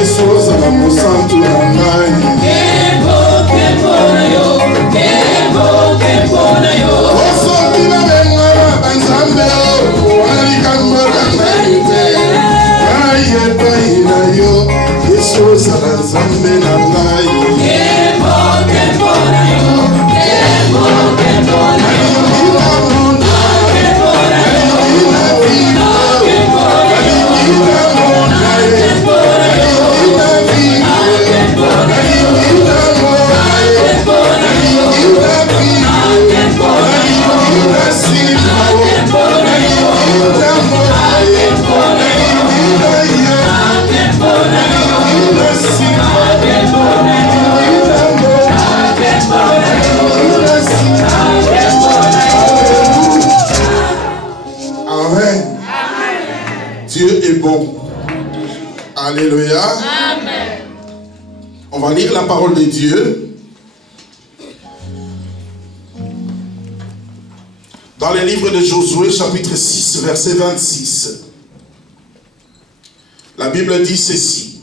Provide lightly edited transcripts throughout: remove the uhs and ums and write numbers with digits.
Yesu na musantu na ngai. Kembo na yo, kembo na yo. Osoki na benga banzambe o, alikamba kangalite. Ngai na yo, Yesu na nzambe na ngai. Kembo na yo, kembo na yo. Dieu est bon. Alléluia. Amen. On va lire la parole de Dieu dans le livre de Josué, chapitre 6, verset 26. La Bible dit ceci.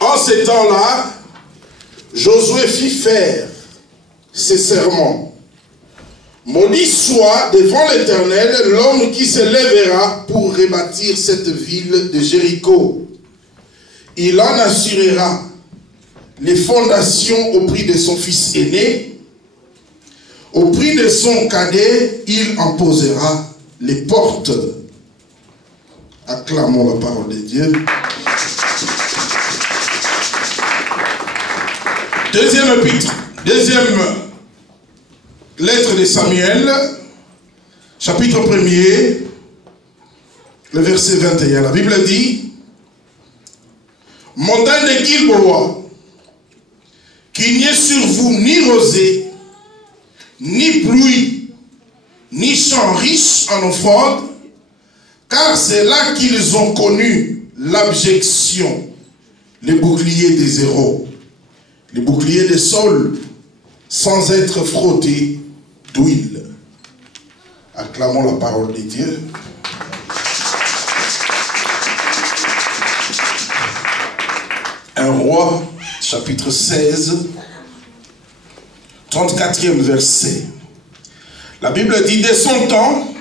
En ces temps-là, Josué fit faire ces serments. Maudit soit devant l'Éternel l'homme qui se lèvera pour rebâtir cette ville de Jéricho. Il en assurera les fondations au prix de son fils aîné. Au prix de son cadet, il en posera les portes. Acclamons la parole de Dieu. Deuxième épître, deuxième lettre de Samuel, chapitre 1er, le verset 21. La Bible dit: montagne de Gilboa, qu'il n'y ait sur vous ni rosée, ni pluie, ni champ riche en offrande, car c'est là qu'ils ont connu l'abjection, les boucliers des héros, les boucliers de Saul, sans être frottés d'huile. Acclamons la parole de Dieu. Un roi, chapitre 16, 34e verset. La Bible dit: dès son temps,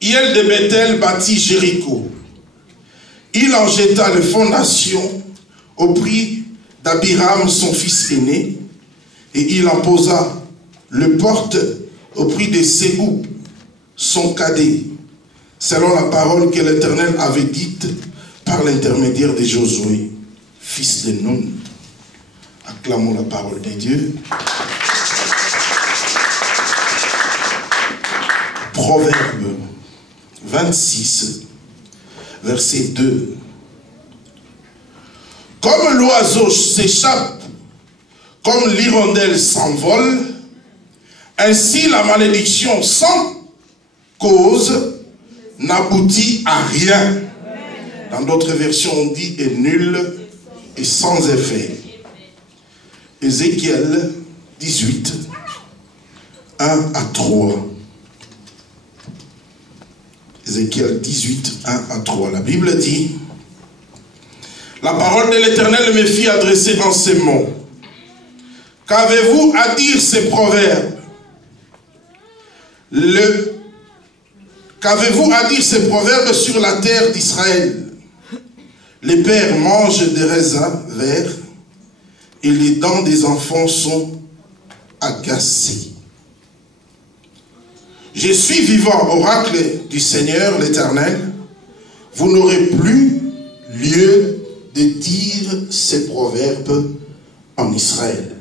Hiel de Bethel bâtit Jéricho. Il en jeta les fondations au prix d'Abiram, son fils aîné, et il en posa le porte au prix de Ségou, son cadet, selon la parole que l'Éternel avait dite par l'intermédiaire de Josué, fils de Nun. Acclamons la parole de Dieu. Proverbe 26, verset 2. Comme l'oiseau s'échappe, comme l'hirondelle s'envole, ainsi la malédiction sans cause n'aboutit à rien. Dans d'autres versions, on dit est nul et sans effet. Ézéchiel 18, 1 à 3. Ézéchiel 18, 1 à 3. La Bible dit: la parole de l'Éternel me fit adresser en ces mots. Qu'avez-vous à dire ces proverbes? Qu'avez-vous à dire ces proverbes sur la terre d'Israël? Les pères mangent des raisins verts et les dents des enfants sont agacées. Je suis vivant, oracle du Seigneur l'Éternel. Vous n'aurez plus lieu de dire ces proverbes en Israël.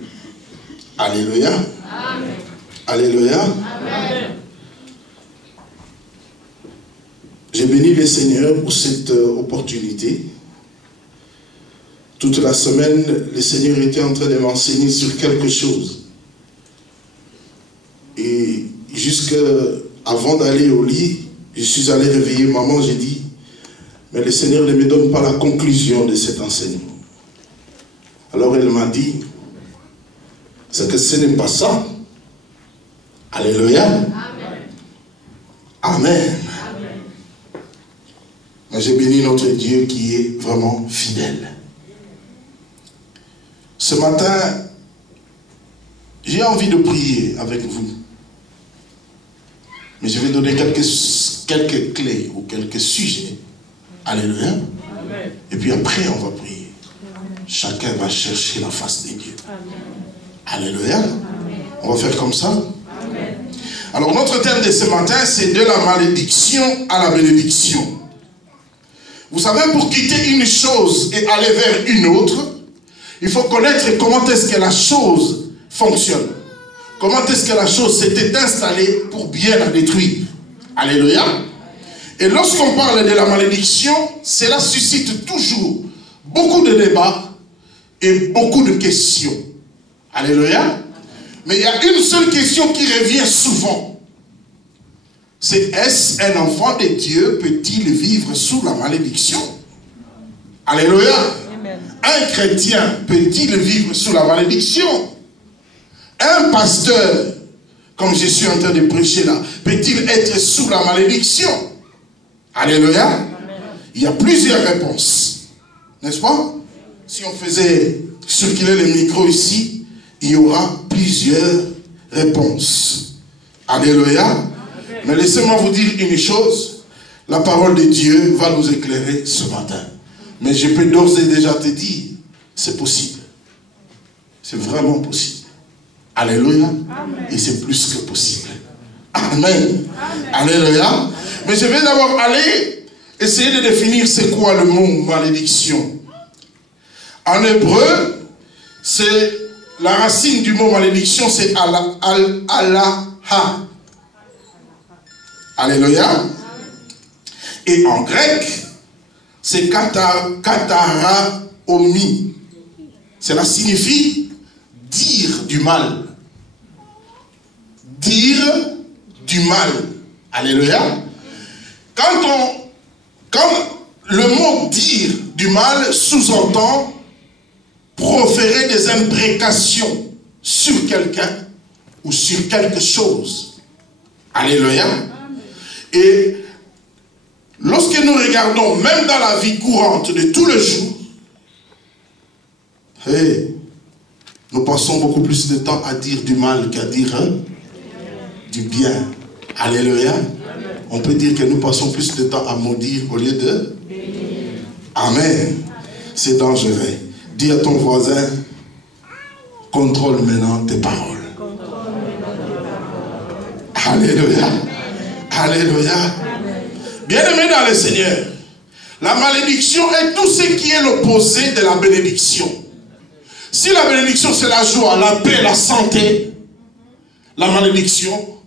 Alléluia. Amen. Alléluia. Amen. J'ai béni le Seigneur pour cette opportunité. Toute la semaine, le Seigneur était en train de m'enseigner sur quelque chose. Et jusqu'avant d'aller au lit, je suis allé réveiller maman, j'ai dit, mais le Seigneur ne me donne pas la conclusion de cet enseignement. Alors elle m'a dit, c'est que ce n'est pas ça. Alléluia. Amen. Amen. Amen. Mais j'ai béni notre Dieu qui est vraiment fidèle. Ce matin, j'ai envie de prier avec vous. Mais je vais donner quelques clés ou quelques sujets. Alléluia. Amen. Et puis après, on va prier. Chacun va chercher la face de Dieu. Amen. Alléluia. Amen. On va faire comme ça. Amen. Alors, notre thème de ce matin, c'est de la malédiction à la bénédiction. Vous savez, pour quitter une chose et aller vers une autre, il faut connaître comment est-ce que la chose fonctionne. Comment est-ce que la chose s'était installée pour bien la détruire. Alléluia. Et lorsqu'on parle de la malédiction, cela suscite toujours beaucoup de débats et beaucoup de questions. Alléluia. Mais il y a une seule question qui revient souvent. C'est est-ce un enfant de Dieu peut-il vivre sous la malédiction? Alléluia. Amen. Un chrétien peut-il vivre sous la malédiction? Un pasteur, comme je suis en train de prêcher là, peut-il être sous la malédiction? Alléluia. Amen. Il y a plusieurs réponses. N'est-ce pas? Si on faisait circuler le micro ici, il y aura plusieurs réponses. Alléluia. Amen. Mais laissez-moi vous dire une chose. La parole de Dieu va nous éclairer ce matin. Mais je peux d'ores et déjà te dire, c'est possible. C'est vraiment possible. Alléluia. Amen. Et c'est plus que possible. Amen. Amen. Alléluia. Mais je vais d'abord aller essayer de définir c'est quoi le mot malédiction. En hébreu, c'est la racine du mot malédiction, c'est Allah. Alléluia. Et en grec, c'est kataraomi. Cela signifie dire du mal. Dire du mal. Alléluia. Quand le mot dire du mal sous-entend proférer des imprécations sur quelqu'un ou sur quelque chose. Alléluia. Et lorsque nous regardons, même dans la vie courante de tous les jours, nous passons beaucoup plus de temps à dire du mal qu'à dire du bien. Alléluia. On peut dire que nous passons plus de temps à maudire au lieu de... Amen. C'est dangereux. Dis à ton voisin, contrôle maintenant tes paroles. Alléluia. Alléluia. Bien-aimés dans le Seigneur, la malédiction est tout ce qui est l'opposé de la bénédiction. Si la bénédiction c'est la joie, la paix, la santé, la malédiction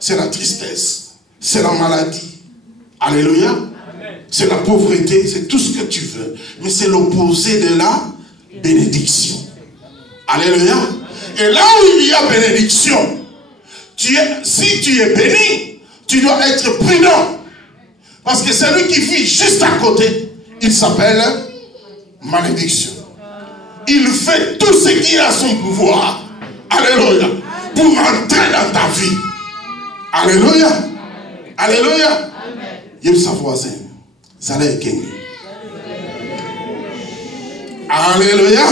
c'est la tristesse, c'est la maladie. Alléluia. C'est la pauvreté, c'est tout ce que tu veux. Mais c'est l'opposé de la bénédiction. Alléluia. Et là où il y a bénédiction, si tu es béni, tu dois être prudent. Parce que celui qui vit juste à côté, il s'appelle malédiction. Il fait tout ce qui est à son pouvoir. Alléluia. Pour entrer dans ta vie. Alléluia. Alléluia. Il sa voisin. Ça l'est gagné. Alléluia.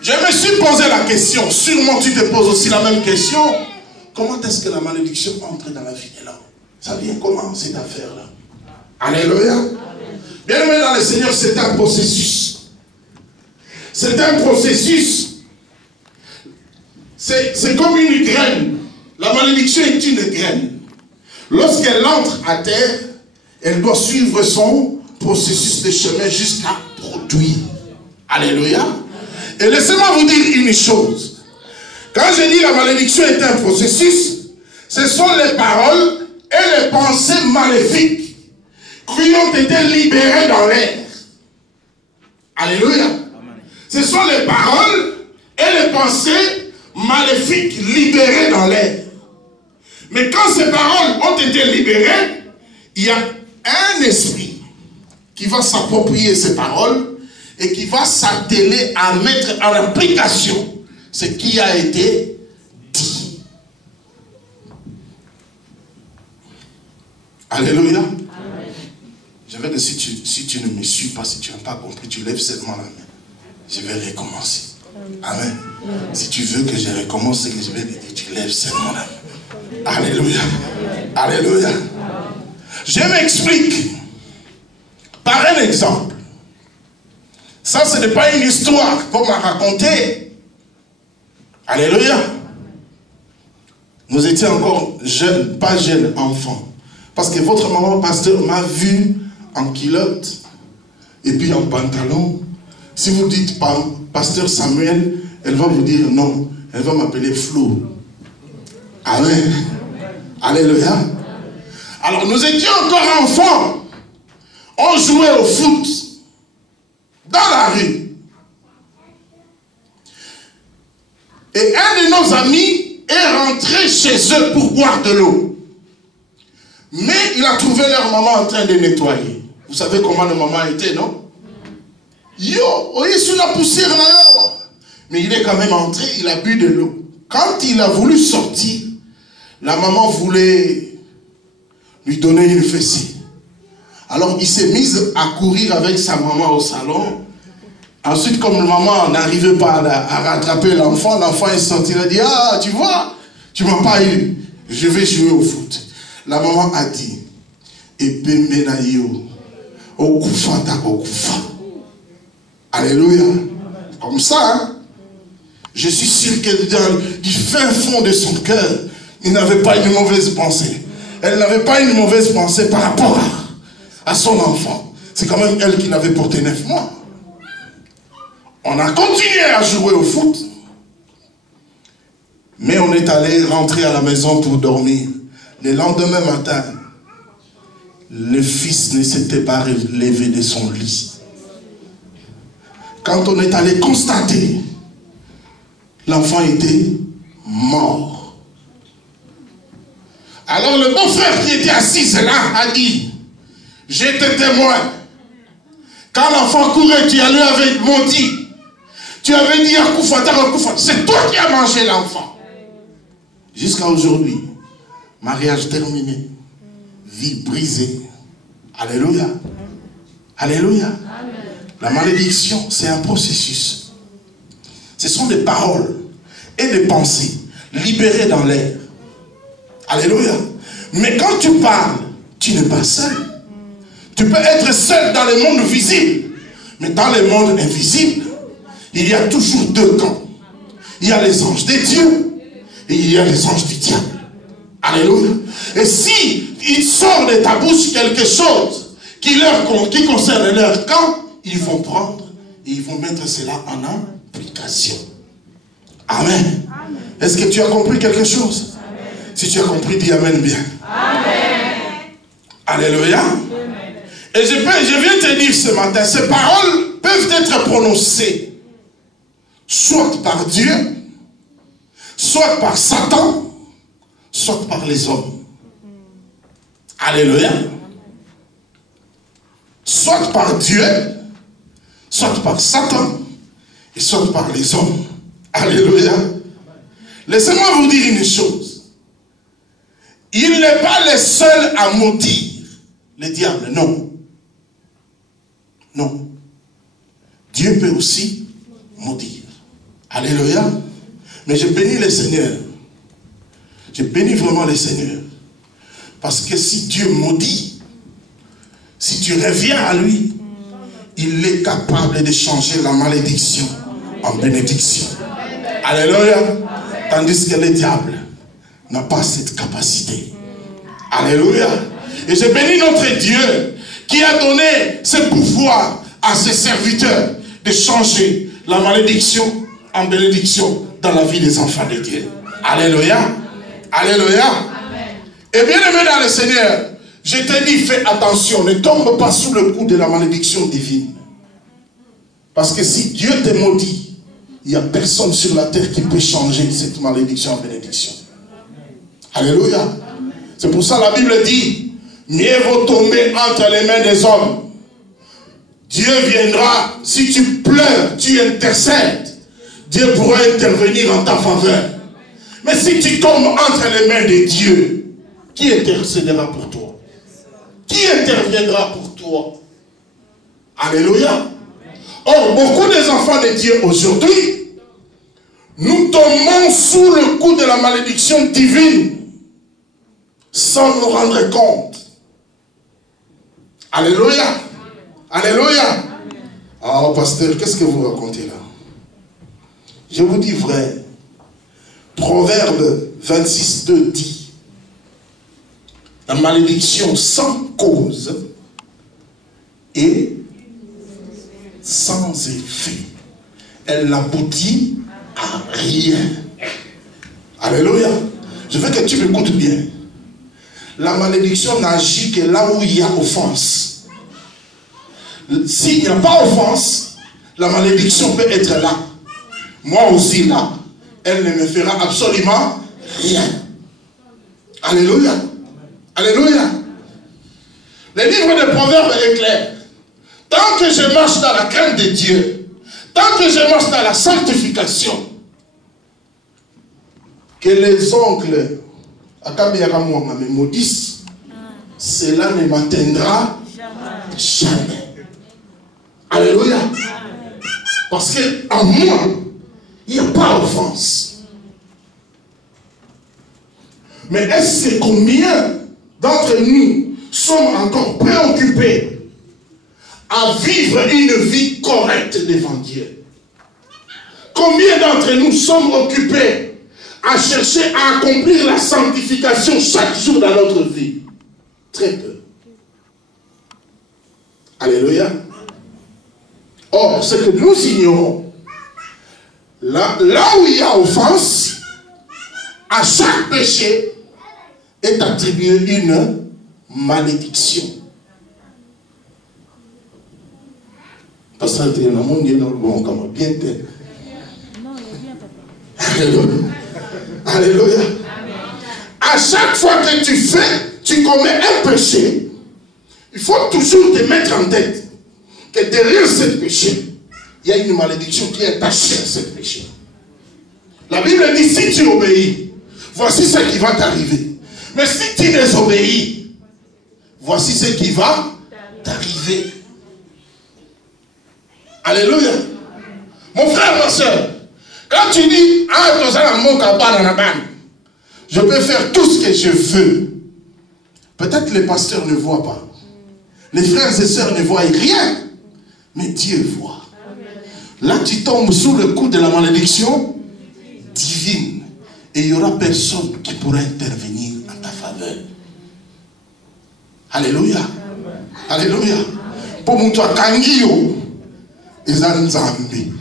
Je me suis posé la question. Sûrement tu te poses aussi la même question. Comment est-ce que la malédiction entre dans la vie de l'homme? Ça vient comment cette affaire-là? Alléluia. Bien-aimé dans le Seigneur, c'est un processus. C'est un processus. C'est comme une graine. La malédiction est une graine. Lorsqu'elle entre à terre, elle doit suivre son processus de chemin jusqu'à produire. Alléluia. Et laissez-moi vous dire une chose. Quand je dis la malédiction est un processus, ce sont les paroles et les pensées maléfiques qui ont été libérées dans l'air. Alléluia. Ce sont les paroles et les pensées maléfiques libérées dans l'air. Mais quand ces paroles ont été libérées, il y a un esprit qui va s'approprier ces paroles et qui va s'atteler à mettre en application ce qui a été dit. Alléluia. Amen. que si tu ne me suis pas, si tu n'as pas compris, tu lèves seulement la main. Je vais recommencer. Amen. Si tu veux que je recommence, ce que je vais te dire, tu lèves seulement la main. Alléluia. Alléluia. Je m'explique par un exemple. Ça, ce n'est pas une histoire qu'on m'a racontée. Alléluia. Nous étions encore jeunes, pas jeunes, enfants. Parce que votre maman, pasteur, m'a vu en culotte et puis en pantalon. Si vous dites pasteur Samuel, elle va vous dire non. Elle va m'appeler Flo. Amen. Alléluia. Alors nous étions encore enfants. On jouait au foot dans la rue. Et un de nos amis est rentré chez eux pour boire de l'eau. Mais il a trouvé leur maman en train de nettoyer. Vous savez comment la maman était, non? Yo, il est sous la poussière là. Mais il est quand même entré, il a bu de l'eau. Quand il a voulu sortir, la maman voulait lui donner une fessée. Alors il s'est mis à courir avec sa maman au salon. Ensuite, comme la maman n'arrivait pas à rattraper l'enfant, l'enfant est sorti, il a dit, ah, tu vois, tu m'as pas eu, je vais jouer au foot. La maman a dit, alléluia. Comme ça, hein? Je suis sûr que du fin fond de son cœur, il n'avait pas une mauvaise pensée. Elle n'avait pas une mauvaise pensée par rapport à son enfant. C'est quand même elle qui l'avait porté 9 mois. On a continué à jouer au foot. Mais on est allé rentrer à la maison pour dormir. Le lendemain matin, le fils ne s'était pas levé de son lit. Quand on est allé constater, l'enfant était mort. Alors le beau-frère qui était assis là a dit, j'étais témoin. Quand l'enfant courait, tu lui avais maudit. Tu avais dit à Koufata, c'est toi qui as mangé l'enfant. Jusqu'à aujourd'hui, mariage terminé, vie brisée. Alléluia. Alléluia. Amen. La malédiction, c'est un processus. Ce sont des paroles et des pensées libérées dans l'air. Alléluia. Mais quand tu parles, tu n'es pas seul. Tu peux être seul dans le monde visible. Mais dans le monde invisible, il y a toujours 2 camps. Il y a les anges de Dieu et il y a les anges du diable. Alléluia. Et si il sort de ta bouche quelque chose qui concerne leur camp, ils vont prendre et ils vont mettre cela en application. Amen. Est-ce que tu as compris quelque chose? Amen. Si tu as compris, dis Amen bien. Amen. Alléluia. Amen. Et je viens te dire ce matin, ces paroles peuvent être prononcées soit par Dieu, soit par Satan, soit par les hommes. Alléluia. Soit par Dieu, soit par Satan, et soit par les hommes. Alléluia. Laissez-moi vous dire une chose. Il n'est pas le seul à maudire le diable, non. Non. Dieu peut aussi maudire. Alléluia. Mais je bénis le Seigneur. Je bénis vraiment le Seigneur. Parce que si Dieu maudit, si tu reviens à lui, il est capable de changer la malédiction en bénédiction. Alléluia. Tandis que le diable n'a pas cette capacité. Alléluia. Et je bénis notre Dieu qui a donné ce pouvoir à ses serviteurs de changer la malédiction en bénédiction dans la vie des enfants de Dieu. Alléluia. Alléluia. Et bien aimé dans le Seigneur, je te dis, fais attention, ne tombe pas sous le coup de la malédiction divine. Parce que si Dieu te maudit, il n'y a personne sur la terre qui peut changer cette malédiction en bénédiction. Alléluia. C'est pour ça la Bible dit, mieux vaut tomber entre les mains des hommes. Dieu viendra, si tu pleures, tu intercèdes, Dieu pourra intervenir en ta faveur. Mais si tu tombes entre les mains de Dieu, qui intercédera pour toi? Qui interviendra pour toi? toi. Alléluia. Or, beaucoup des enfants de Dieu aujourd'hui, nous tombons sous le coup de la malédiction divine sans nous rendre compte. Alléluia. Alléluia. Oh, pasteur, qu'est-ce que vous racontez là? Je vous dis vrai. Proverbe 26:2 dit: la malédiction sans cause et sans effet, elle n'aboutit à rien. Alléluia. Je veux que tu m'écoutes bien. La malédiction n'agit que là où il y a offense. S'il n'y a pas offense, la malédiction peut être là. Moi aussi là. Elle ne me fera absolument rien. Alléluia. Alléluia. Le livre de Proverbes est clair. Tant que je marche dans la crainte de Dieu, tant que je marche dans la sanctification, que les oncles me maudissent, cela ne m'atteindra jamais. Alléluia. Parce qu'en moi, il n'y a pas d'offense. Mais est-ce que combien d'entre nous sommes encore préoccupés à vivre une vie correcte devant Dieu? Combien d'entre nous sommes occupés à chercher à accomplir la sanctification chaque jour dans notre vie? Très peu. Alléluia. Or, ce que nous ignorons, là où il y a offense, à chaque péché est attribuée une malédiction. Parce que le monde est dans le bon, comme bien tel. Alléluia. Alléluia. À chaque fois que tu commets un péché, il faut toujours te mettre en tête que derrière ce péché, il y a une malédiction qui est attachée à ce péché. La Bible dit, si tu obéis, voici ce qui va t'arriver. Mais si tu désobéis, voici ce qui va t'arriver. Alléluia. Mon frère, ma soeur, quand tu dis, je peux faire tout ce que je veux, peut-être les pasteurs ne voient pas. Les frères et sœurs ne voient rien. Mais Dieu voit. Là, tu tombes sous le coup de la malédiction divine. Et il n'y aura personne qui pourra intervenir en ta faveur. Alléluia. Alléluia. Pour mon toi, Kangio, ils ont Nzambi.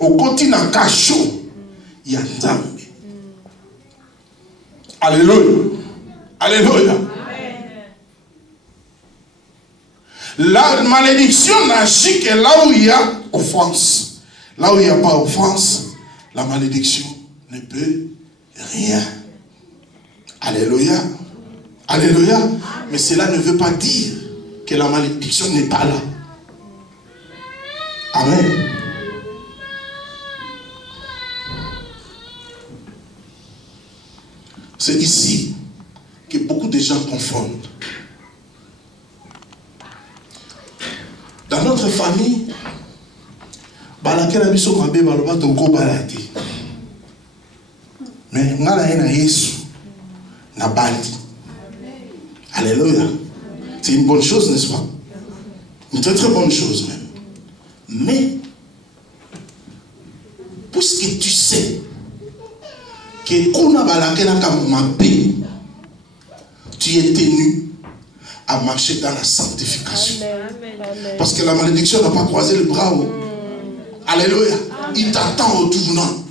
Au continent Kacho, il y a Nzambi. Alléluia. Alléluia. La malédiction n'agit que là où il y a offense. Là où il n'y a pas offense, la malédiction ne peut rien. Alléluia. Alléluia. Mais cela ne veut pas dire que la malédiction n'est pas là. Amen. C'est ici que beaucoup de gens confondent. Dans notre famille, mais alléluia. C'est une bonne chose, n'est-ce pas? Une très très bonne chose même. Mais, puisque tu sais que tu es tenu à marcher dans la sanctification. Amen. Parce que la malédiction n'a pas croisé le bras. Alléluia. Il t'attend au tournant.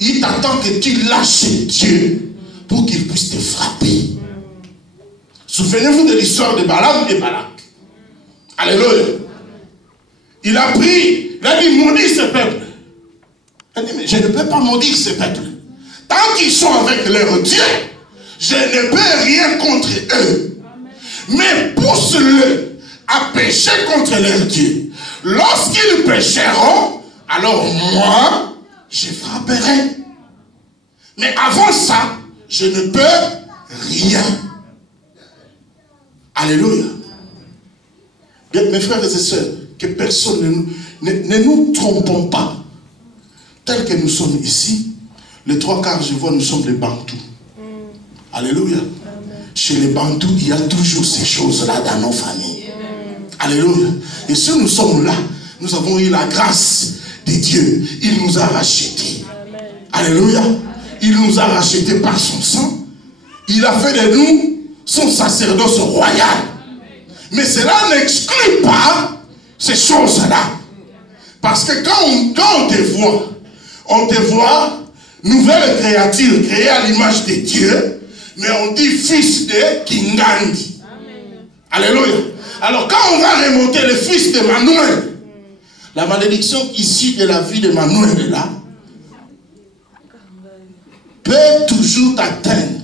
Il t'attend que tu lâches Dieu pour qu'il puisse te frapper. Souvenez-vous de l'histoire de Balaam et Balak. Alléluia. Il a pris, il a dit, maudis ce peuple. Il a dit, mais je ne peux pas maudire ce peuple. Tant qu'ils sont avec leur Dieu, je ne peux rien contre eux. Mais pousse-le à pécher contre leur Dieu. Lorsqu'ils pécheront, alors moi, je frapperai. Mais avant ça, je ne peux rien. Alléluia. mes frères et sœurs, que personne ne nous trompons pas. Tel que nous sommes ici, les 3/4, je vois, nous sommes les Bantous. Alléluia. Chez les Bantous, il y a toujours ces choses-là dans nos familles. Alléluia. Et si nous sommes là, nous avons eu la grâce de Dieu. Il nous a rachetés. Alléluia. Il nous a rachetés par son sang. Il a fait de nous son sacerdoce royal. Mais cela n'exclut pas ces choses-là. Parce que quand on te voit nouvelle créature créée à l'image de Dieu, mais on dit fils de Kingandi. Alléluia. Alors quand on va remonter le fils de Manuel, la malédiction issue de la vie de Manuel est là, peut toujours t'atteindre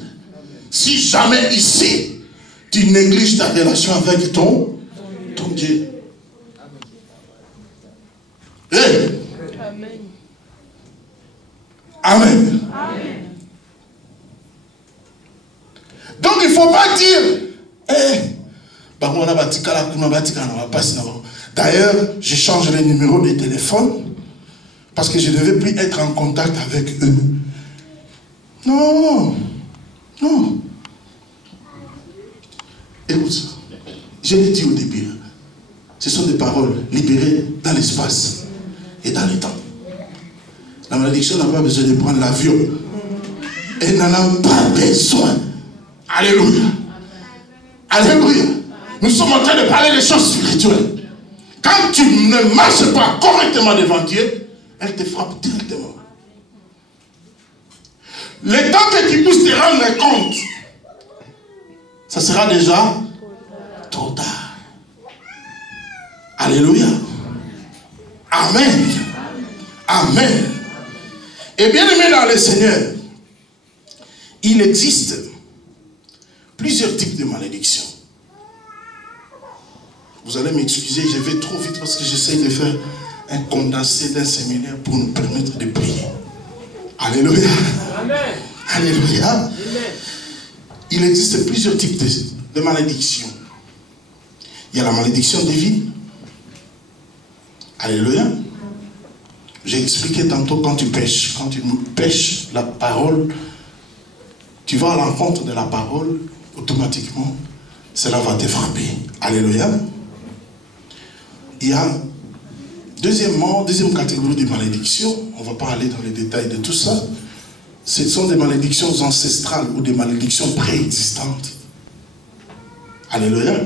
si jamais ici tu négliges ta relation avec ton Dieu. Hey. Amen. Donc il ne faut pas dire d'ailleurs je change les numéros de téléphone parce que je ne devais plus être en contact avec eux. Non. Écoute, je l'ai dit au début, ce sont des paroles libérées dans l'espace et dans le temps. La malédiction n'a pas besoin de prendre l'avion. Elle n'en a pas besoin. Alléluia. Alléluia. Nous sommes en train de parler des choses spirituelles. Quand tu ne marches pas correctement devant Dieu, elle te frappe directement. Le temps que tu puisses te rendre compte, ça sera déjà trop tard. Alléluia. Amen. Amen. Et bien aimé dans le Seigneur, il existe plusieurs types de malédictions. Vous allez m'excuser, je vais trop vite parce que j'essaie de faire un condensé d'un séminaire pour nous permettre de prier. Alléluia. Amen. Alléluia. Amen. Il existe plusieurs types de malédictions. Il y a la malédiction divine. Alléluia. J'ai expliqué tantôt quand tu pêches la parole, tu vas à l'encontre de la parole, automatiquement, cela va te frapper. Alléluia. Il y a deuxième catégorie de malédictions, on ne va pas aller dans les détails de tout ça. Ce sont des malédictions ancestrales ou des malédictions préexistantes. Alléluia.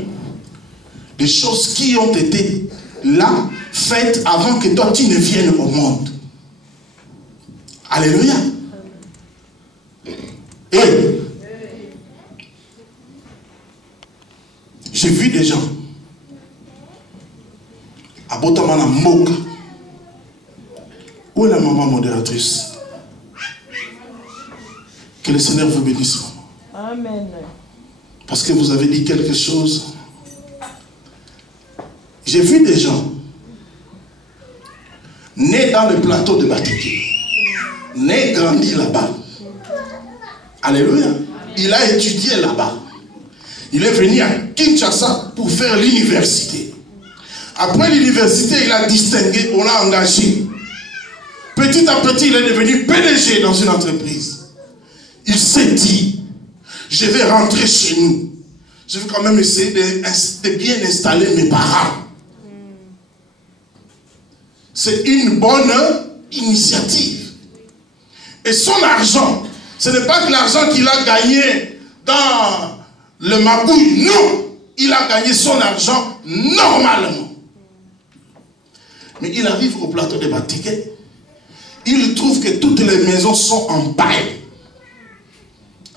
Des choses qui ont été là, faites avant que toi tu ne viennes au monde. Alléluia. Et j'ai vu des gens à Botamana Moka. Où est la maman modératrice? Que le Seigneur vous bénisse. Amen. Parce que vous avez dit quelque chose. J'ai vu des gens nés dans le plateau de Batiki, nés grandis là-bas. Alléluia. Il a étudié là-bas. Il est venu à Kinshasa pour faire l'université. Après l'université, il a distingué, on l'a engagé. Petit à petit, il est devenu PDG dans une entreprise. Il s'est dit, je vais rentrer chez nous. Je vais quand même essayer de bien installer mes parents. C'est une bonne initiative. Et son argent, ce n'est pas que l'argent qu'il a gagné dans le magouille, non. Il a gagné son argent normalement. Mais il arrive au plateau de Batiki, il trouve que toutes les maisons sont en paille.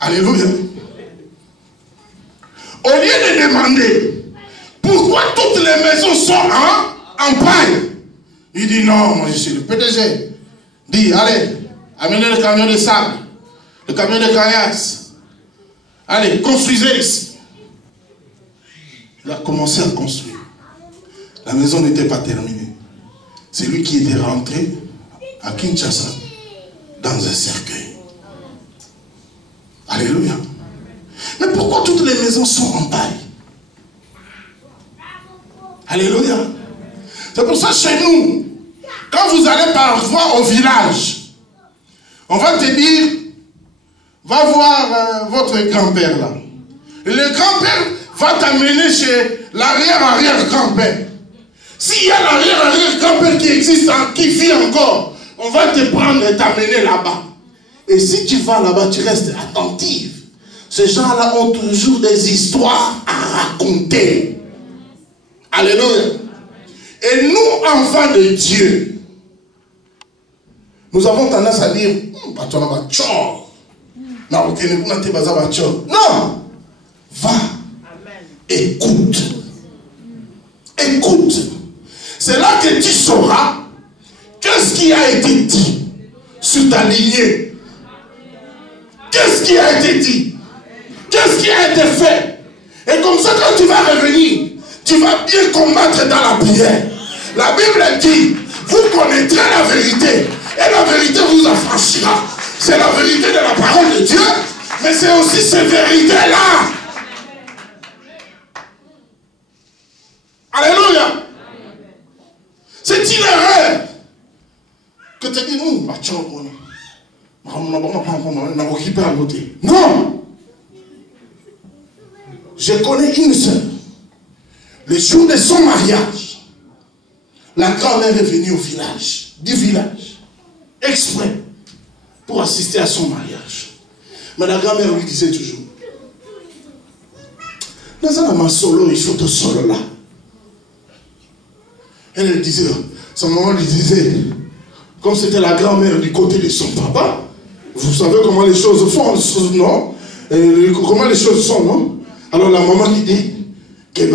Alléluia. Au lieu de demander pourquoi toutes les maisons sont en paille, il dit non, moi je suis le PDG. Dit, allez, amenez le camion de sable, le camion de caillasse. Allez, construisez ici. Il a commencé à construire. La maison n'était pas terminée. C'est lui qui était rentré à Kinshasa dans un cercueil. Alléluia. Mais pourquoi toutes les maisons sont en paille? Alléluia. C'est pour ça chez nous, quand vous allez parfois au village, on va te dire, va voir votre grand-père là. Le grand-père va t'amener chez l'arrière-arrière-grand-père. S'il y a l'arrière-arrière-grand-père qui existe, qui vit encore, on va te prendre et t'amener là-bas. Et si tu vas là-bas, tu restes attentive. Ces gens-là ont toujours des histoires à raconter. Alléluia. Et nous, enfants de Dieu, nous avons tendance à dire, non, va, écoute. Écoute. C'est là que tu sauras qu'est-ce qui a été dit sur ta lignée. Qu'est-ce qui a été dit? Qu'est-ce qui a été fait? Et comme ça, quand tu vas revenir, tu vas bien combattre dans la prière. La Bible dit, vous connaîtrez la vérité, et la vérité vous affranchira. C'est la vérité de la parole de Dieu, mais c'est aussi ces vérités-là. Alléluia. C'est une erreur que tu dis, non. Je connais une sœur. Le jour de son mariage, la grand-mère est venue au village, du village, exprès, pour assister à son mariage. Mais la grand-mère lui disait toujours, dans un solo, il faut te solo là. Elle disait, son maman lui disait, comme c'était la grand-mère du côté de son papa, vous savez comment les choses font, non? Comment les choses sont, non? Alors la maman lui dit, mais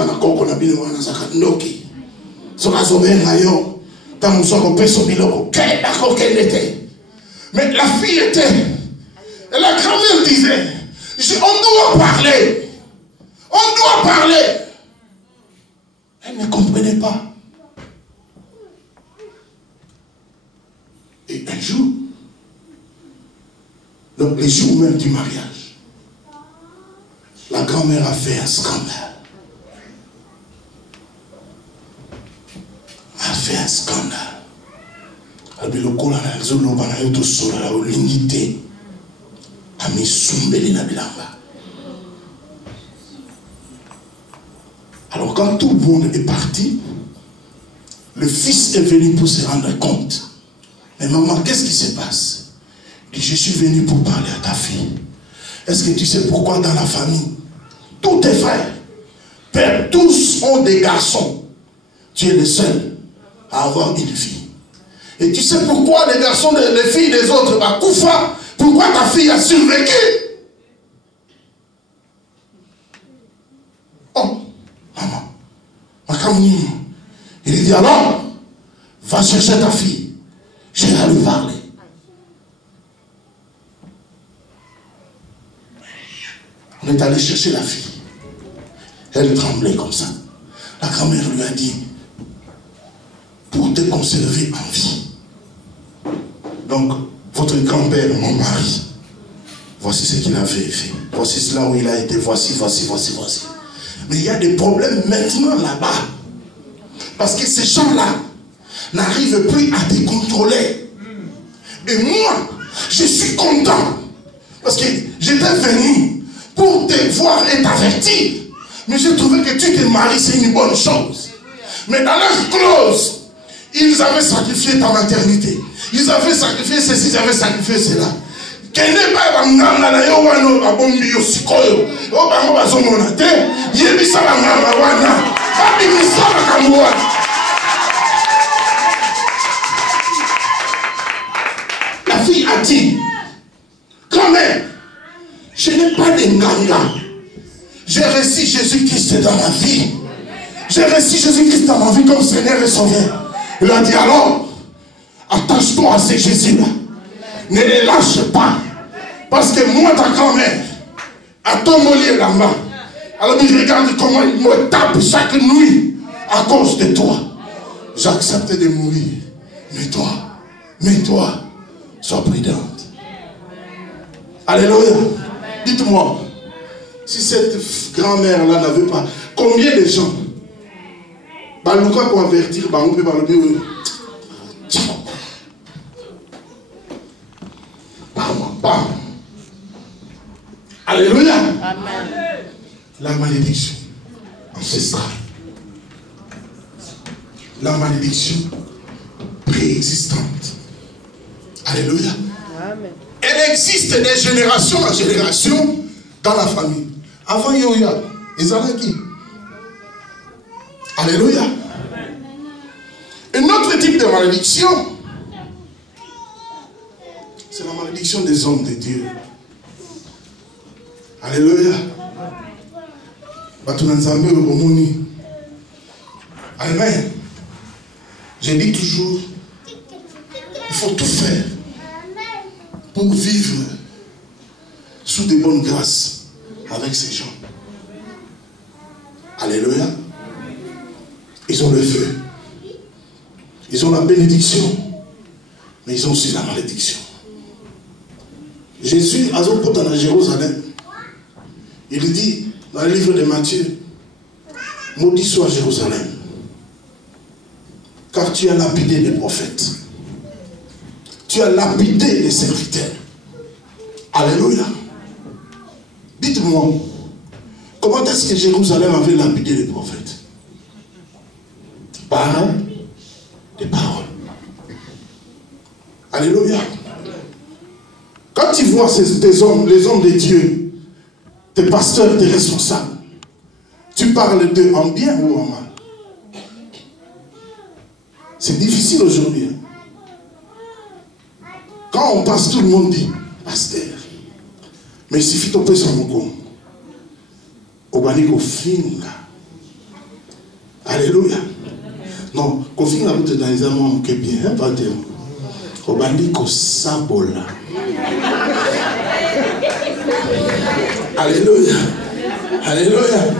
la fille était, et la grand-mère disait, on doit parler. On doit parler. Elle ne comprenait pas. Et un jour, donc les jours même du mariage, la grand-mère a fait un scandale. A fait un scandale. Alors quand tout le monde est parti, le fils est venu pour se rendre compte. Mais maman, qu'est-ce qui se passe? Il dit, je suis venu pour parler à ta fille. Est-ce que tu sais pourquoi dans la famille, tous tes frères, père, tous ont des garçons. Tu es le seul à avoir une fille. Et tu sais pourquoi les garçons, les filles des autres, bah, Koufa, pourquoi ta fille a survécu? Oh, maman, il dit alors, va chercher ta fille. Je vais lui parler. On est allé chercher la fille. Elle tremblait comme ça. La grand-mère lui a dit, pour te conserver en vie. Donc, votre grand-père, mon mari, voici ce qu'il avait fait. Voici cela où il a été. Voici. Mais il y a des problèmes maintenant là-bas. Parce que ces gens-là n'arrivent plus à te contrôler. Et moi, je suis content. Parce que j'étais venu pour te voir et t'avertir. Mais j'ai trouvé que tu te maries, c'est une bonne chose. Mais dans leur clause, ils avaient sacrifié ta maternité. Ils avaient sacrifié ceci, ils avaient sacrifié cela. Quel n'est pas nganga yo wano abombi yo sikoyo. O bango bazomona te, yebisa nganga wana. Abi misala kamwa. La fille a dit, grand-mère, je n'ai pas de nganga. J'ai reçu Jésus-Christ dans ma vie. J'ai reçu Jésus-Christ dans ma vie comme Seigneur et Sauveur. Il a dit alors, attache-toi à ces Jésus-là. Ne les lâche pas. Parce que moi, ta grand-mère, à ton mollier là-bas, alors il regarde comment il me tape chaque nuit à cause de toi. J'accepte de mourir. Mais toi, sois prudente. Alléluia. Dites-moi, si cette grand-mère-là n'avait pas, combien de gens Baluka convertir, on peut parler. Bam. Alléluia. Amen. La malédiction ancestrale. La malédiction préexistante. Alléluia. Amen. Elle existe de génération en génération dans la famille. Avant Yoya, ils allaient qui? Alléluia. Un autre type de malédiction, c'est la malédiction des hommes de Dieu. Alléluia. Amen. Je dis toujours, il faut tout faire pour vivre sous de bonnes grâces avec ces gens. Alléluia. Ils ont le feu. Ils ont la bénédiction. Mais ils ont aussi la malédiction. Jésus, à son pote à Jérusalem, il dit dans le livre de Matthieu, maudit soit Jérusalem, car tu as lapidé les prophètes. Tu as lapidé les serviteurs. Alléluia. Dites-moi, comment est-ce que Jérusalem avait lapidé les prophètes? Par des paroles. Alléluia. Quand tu vois tes hommes, les hommes de Dieu, tes pasteurs, tes responsables, tu parles d'eux en bien ou en mal? C'est difficile aujourd'hui. Quand on passe, tout le monde dit pasteur. Mais il suffit de passer son mot. Au finga. Alléluia. Non, quand finga vous dans les amants qui bien, pas de au bandico sabola. Alléluia. Alléluia.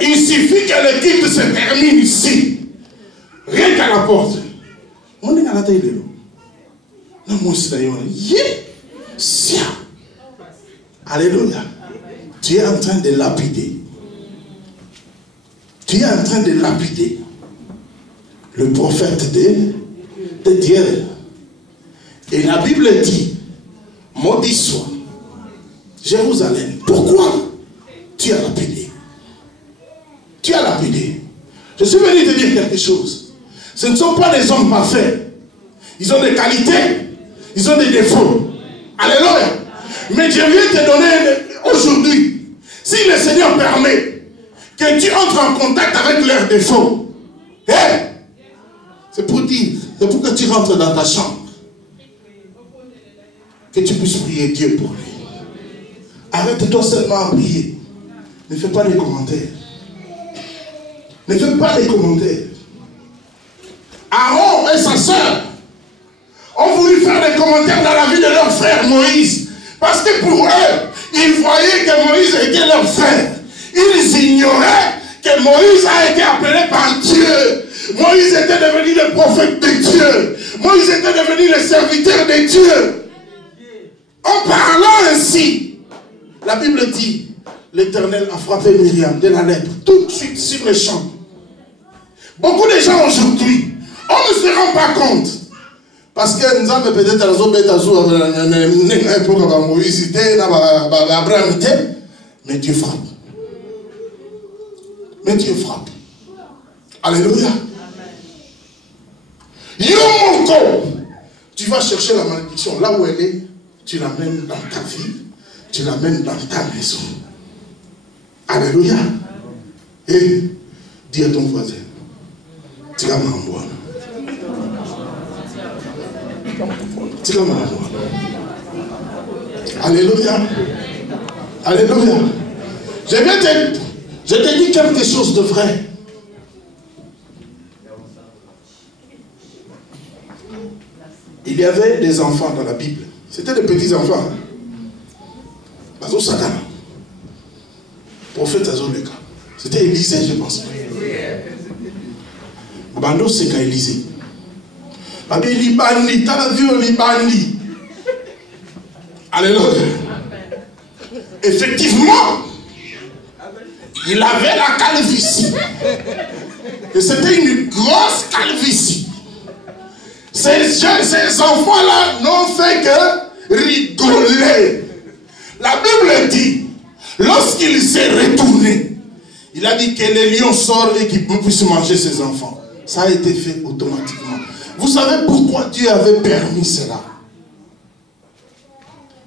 Il suffit que le culte se termine ici. Rien qu'à la porte. On est à la télé. Non, moi, c'est d'ailleurs. Alléluia. Tu es en train de lapider. Tu es en train de lapider le prophète de Dieu. Et la Bible dit, maudit soit Jérusalem. Pourquoi tu as lapidé? Tu as lapidé. Je suis venu te dire quelque chose. Ce ne sont pas des hommes parfaits. Ils ont des qualités, ils ont des défauts. Alléluia. Mais je viens te donner aujourd'hui, si le Seigneur permet que tu entres en contact avec leurs défauts, c'est pour dire, c'est pour que tu rentres dans ta chambre, que tu puisses prier Dieu pour lui. Arrête-toi seulement à prier. Ne fais pas les commentaires. Ne fais pas les commentaires. Aaron et sa sœur ont voulu faire des commentaires dans la vie de leur frère Moïse. Parce que pour eux, ils voyaient que Moïse était leur frère. Ils ignoraient que Moïse a été appelé par Dieu. Moïse était devenu le prophète de Dieu. Moïse était devenu le serviteur de Dieu. En parlant ainsi, la Bible dit, l'Éternel a frappé Myriam de la lèpre, tout de suite sur le champ. Beaucoup de gens aujourd'hui, on ne se rend pas compte. Parce que nous avons peut-être la zone Moïse, mais Dieu frappe. Mais Dieu frappe. Alléluia. Yomoko, tu vas chercher la malédiction là où elle est, tu l'amènes dans ta vie, tu l'amènes dans ta maison. Alléluia. Et dis à ton voisin, tu vas m'envoyer. Tu vas m'envoyer. Alléluia. Alléluia. Je te dis quelque chose de vrai. Il y avait des enfants dans la Bible. C'était des petits enfants. Bazo Sakana. Prophète Azoleka. C'était Élisée, je pense. Bando Seka Élisée. Babi Libani, t'as vu Libani. Alléluia. Effectivement, il avait la calvitie. Et c'était une grosse calvitie. Ces enfants-là n'ont fait que rigoler. La Bible dit, lorsqu'il s'est retourné, il a dit que les lions sortent et qu'ils puissent manger ses enfants. Ça a été fait automatiquement. Vous savez pourquoi Dieu avait permis cela?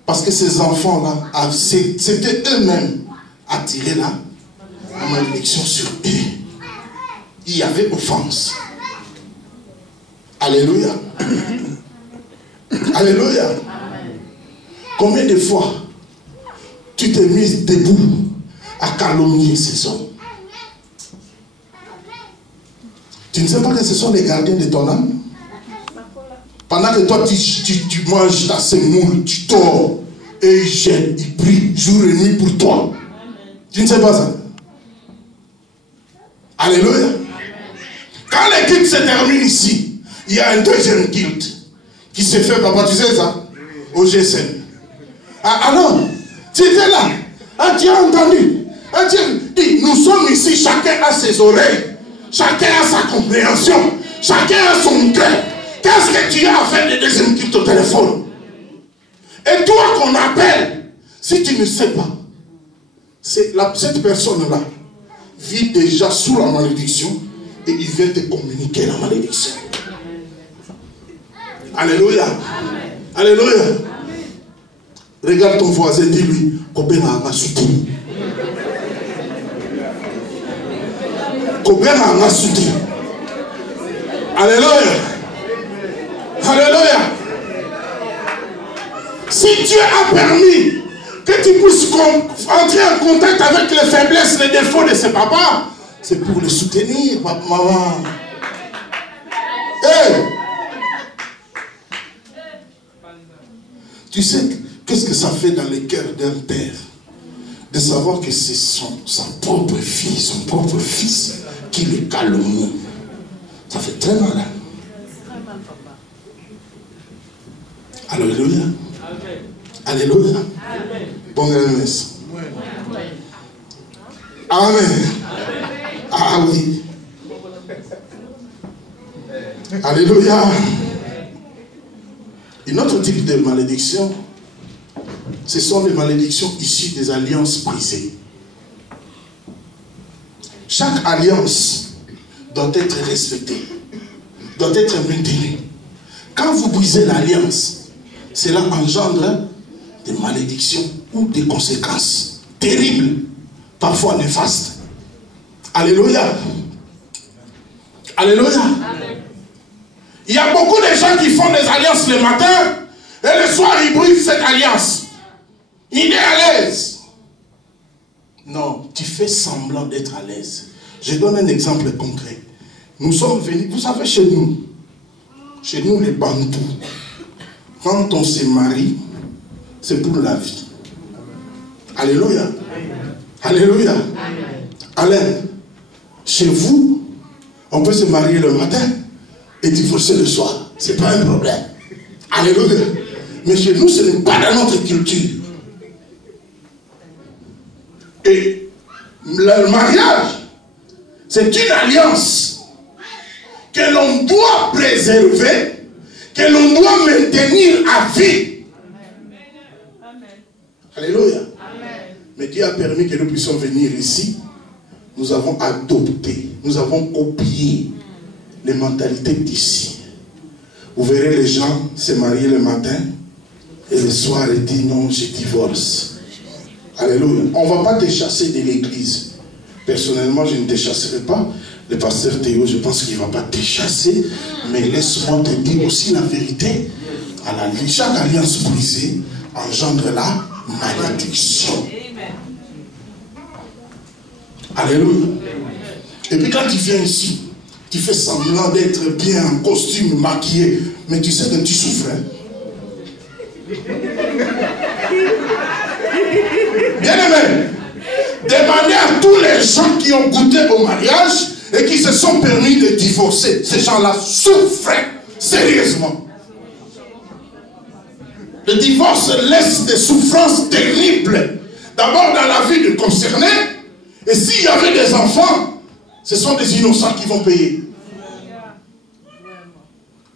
Parce que ces enfants-là, c'était eux-mêmes attirés là, la malédiction sur eux. Il y avait offense. Alléluia. Alléluia. Combien de fois tu t'es mis debout à calomnier ces hommes? Tu ne sais pas que ce sont les gardiens de ton âme? Pendant que toi tu manges ta semoule, tu dors et ils gênent, ils prient jour et nuit pour toi. Tu ne sais pas ça? Alléluia. Quand le culte se termine ici, il y a un deuxième culte qui se fait, papa, tu sais ça? Au GSM. Alors, tu étais là. Tu as entendu. Tu dis, nous sommes ici, chacun a ses oreilles. Chacun a sa compréhension. Chacun a son cœur. Qu'est-ce que tu as à faire le deuxième culte au téléphone? Et toi qu'on appelle, si tu ne sais pas, cette personne-là vit déjà sous la malédiction et il vient te communiquer la malédiction. Alléluia. Amen. Alléluia. Amen. Regarde ton voisin, dis-lui, Kobena Amasuti. Kobena Amasuti. Alléluia. Alléluia. Si Dieu a permis que tu puisses entrer en contact avec les faiblesses, les défauts de ses papas, c'est pour les soutenir, papa, maman. Hey! Tu sais, qu'est-ce que ça fait dans le cœur d'un père de savoir que c'est sa propre fille, son propre fils qui le calomnie. Ça fait très mal. Alléluia. Alléluia. Bon Hermès. Amen. Ah oui. Alléluia. Une autre type de malédiction, ce sont les malédictions issues des alliances brisées. Chaque alliance doit être respectée, doit être maintenue. Quand vous brisez l'alliance, cela engendre des malédictions ou des conséquences terribles, parfois néfastes. Alléluia. Alléluia. Amen. Il y a beaucoup de gens qui font des alliances le matin et le soir ils brisent cette alliance. Il est à l'aise. Non, tu fais semblant d'être à l'aise. Je donne un exemple concret. Nous sommes venus, vous savez, chez nous les Bantous, quand on se marie, c'est pour la vie. Alléluia. Alléluia. Alain, chez vous, on peut se marier le matin et divorcer le soir. Ce n'est pas un problème. Alléluia. Mais chez nous, ce n'est pas dans notre culture. Et le mariage, c'est une alliance que l'on doit préserver, que l'on doit maintenir à vie. Amen. Alléluia. Amen. Mais Dieu a permis que nous puissions venir ici. Nous avons adopté, nous avons copié les mentalités d'ici. Vous verrez les gens se marier le matin et le soir ils disent non, je divorce. Alléluia. On ne va pas te chasser de l'église. Personnellement, je ne te chasserai pas. Le pasteur Théo, je pense qu'il ne va pas te chasser. Mais laisse-moi te dire aussi la vérité. Chaque alliance brisée engendre la malédiction. Alléluia. Et puis quand tu viens ici, tu fais semblant d'être bien en costume, maquillé. Mais tu sais que tu souffres. Bien-aimé, demandez à tous les gens qui ont goûté au mariage et qui se sont permis de divorcer. Ces gens-là souffraient sérieusement. Le divorce laisse des souffrances terribles. D'abord dans la vie du concerné. Et s'il y avait des enfants, Ce sont des innocents qui vont payer.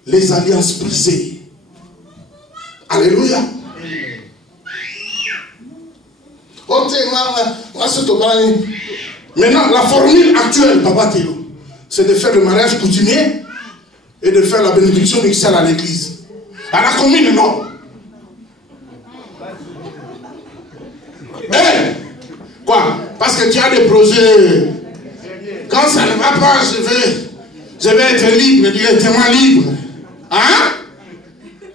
Les alliances brisées. Alléluia. Maintenant, la formule actuelle, Papa Théo, c'est de faire le mariage coutumier et de faire la bénédiction nuptiale à l'église. À la commune, non. Hey, quoi? Parce que tu as des projets. Quand ça ne va pas, je vais être libre, directement libre. Hein?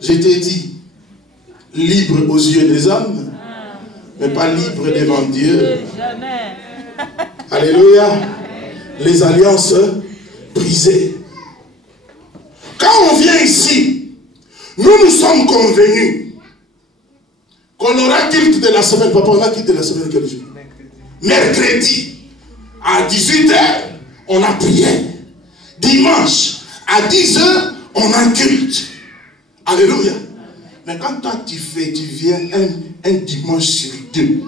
Je t'ai dit, libre aux yeux des hommes, mais pas libre devant Dieu. Jamais. Alléluia. Les alliances brisées. Quand on vient ici, nous sommes convenus qu'on aura culte de la semaine. Papa, on a culte de la semaine quel jour? Mercredi. À 18h, on a prié. Dimanche, à 10h, on a culte. Alléluia. Mais quand toi tu viens un dimanche sur 2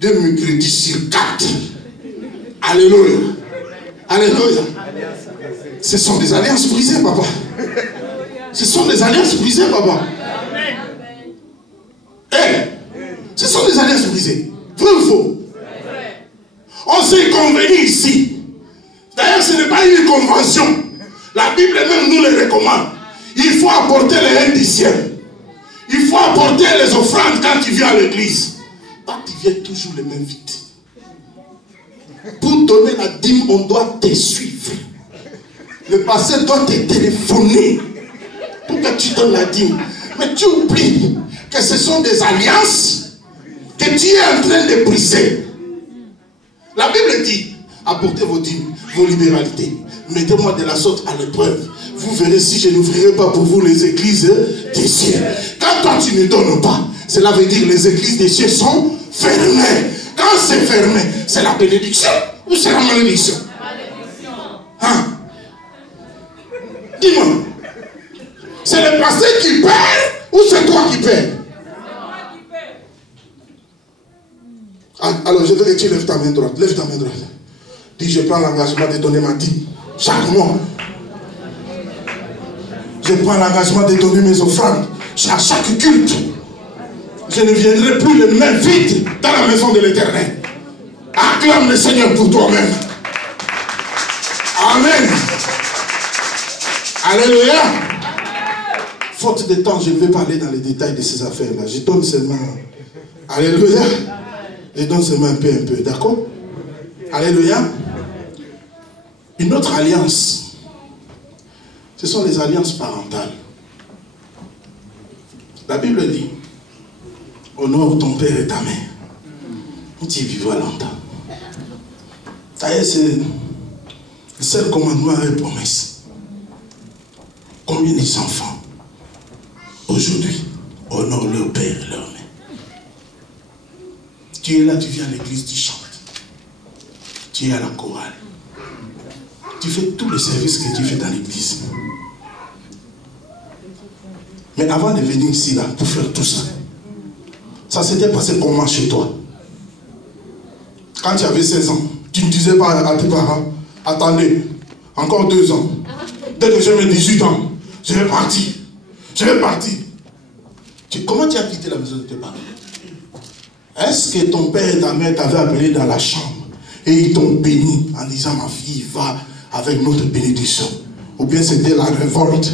mercredis sur 4. Alléluia. Alléluia. Ce sont des alliances brisées, papa. Ce sont des alliances brisées, papa. Ce sont des alliances brisées. Vrai ou faux? On s'est convenu ici. D'ailleurs, ce n'est pas une convention. La Bible même nous le recommande. Il faut apporter les indiciels. Il faut apporter les offrandes quand tu viens à l'église. Toi, tu viens toujours les mains vides. Pour donner la dîme, on doit te suivre. Le pasteur doit te téléphoner pour que tu donnes la dîme. Mais tu oublies que ce sont des alliances que tu es en train de briser. La Bible dit, apportez vos dîmes, vos libéralités. Mettez-moi de la sorte à l'épreuve. Vous verrez si je n'ouvrirai pas pour vous les églises des cieux. Quand toi tu ne donnes pas, cela veut dire que les églises des cieux sont fermées. Quand c'est fermé, c'est la bénédiction ou c'est la malédiction? Hein? Dis-moi. C'est le pasteur qui perd ou c'est toi qui perds? Alors je veux que tu lèves ta main droite. Lève ta main droite. Dis, je prends l'engagement de donner ma dîme chaque mois. Je prends l'engagement de donner mes offrandes à chaque culte. Je ne viendrai plus les mains vides dans la maison de l'Éternel. Acclame le Seigneur pour toi-même. Amen. Alléluia. Faute de temps, je ne vais pas aller dans les détails de ces affaires-là. Je donne seulement. Alléluia. Je donne seulement un peu, d'accord? Alléluia. Une autre alliance, ce sont les alliances parentales. La Bible dit, honore ton père et ta mère, et tu vivras longtemps. D'ailleurs, c'est le seul commandement et promesse. Combien des enfants, aujourd'hui, honorent leur père et leur mère? Tu es là, tu viens à l'église, tu chantes. Tu es à la chorale. Tu fais tous les services que tu fais dans l'église. Mais avant de venir ici, là, pour faire tout ça, ça s'était passé comment chez toi? Quand tu avais 16 ans, tu ne disais pas à tes parents, attendez, encore 2 ans. Dès que j'ai mes 18 ans, je vais partir. Je vais partir. Comment tu as quitté la maison de tes parents? Est-ce que ton père et ta mère t'avaient appelé dans la chambre et ils t'ont béni en disant, ma fille, va avec notre bénédiction? Ou bien c'était la révolte?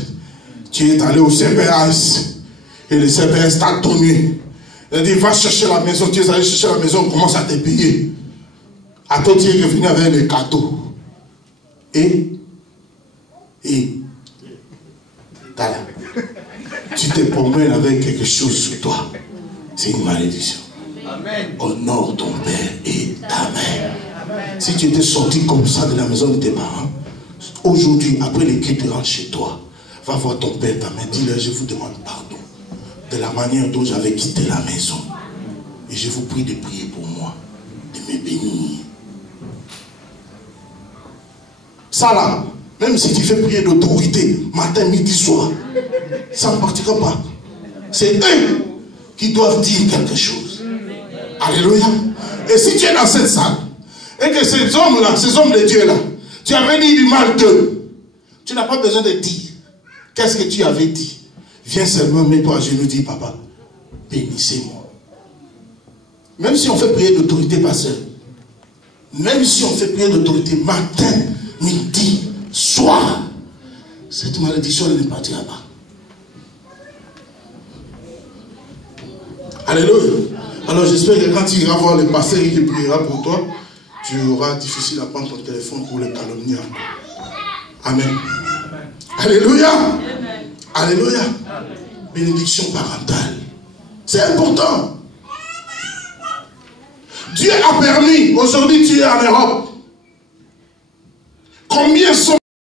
Tu es allé au CPS et le CPS t'a donné. Il a dit, va chercher la maison. Tu es allé chercher la maison, on commence à te payer. À toi, tu es revenu avec les cadeaux. Et tu te promènes avec quelque chose sur toi. C'est une malédiction. Amen. Honore ton père et ta mère. Amen. Si tu étais sorti comme ça de la maison de tes parents, aujourd'hui, après les cris, tu rentres chez toi, va voir ton père et ta mère, dis-leur, je vous demande pardon de la manière dont j'avais quitté la maison. Et je vous prie de prier pour moi, de me bénir. Ça là, même si tu fais prier d'autorité, matin, midi, soir, ça ne partira pas. C'est eux qui doivent dire quelque chose. Alléluia. Et si tu es dans cette salle et que ces hommes-là, ces hommes de Dieu-là, tu avais dit du mal d'eux, tu n'as pas besoin de dire qu'est-ce que tu avais dit. Viens seulement, mets-toi à genoux, dis papa, bénissez-moi. Même si on fait prier d'autorité, pasteur, même si on fait prier d'autorité matin, midi, soir, cette malédiction ne partira pas. Alléluia. Alors j'espère que quand tu iras voir le pasteur et qu'il priera pour toi, tu auras difficile à prendre ton téléphone pour le calomnier. Amen. Alléluia. Amen. Alléluia. Amen. Bénédiction parentale. C'est important. Dieu a permis, aujourd'hui tu es en Europe. Combien sont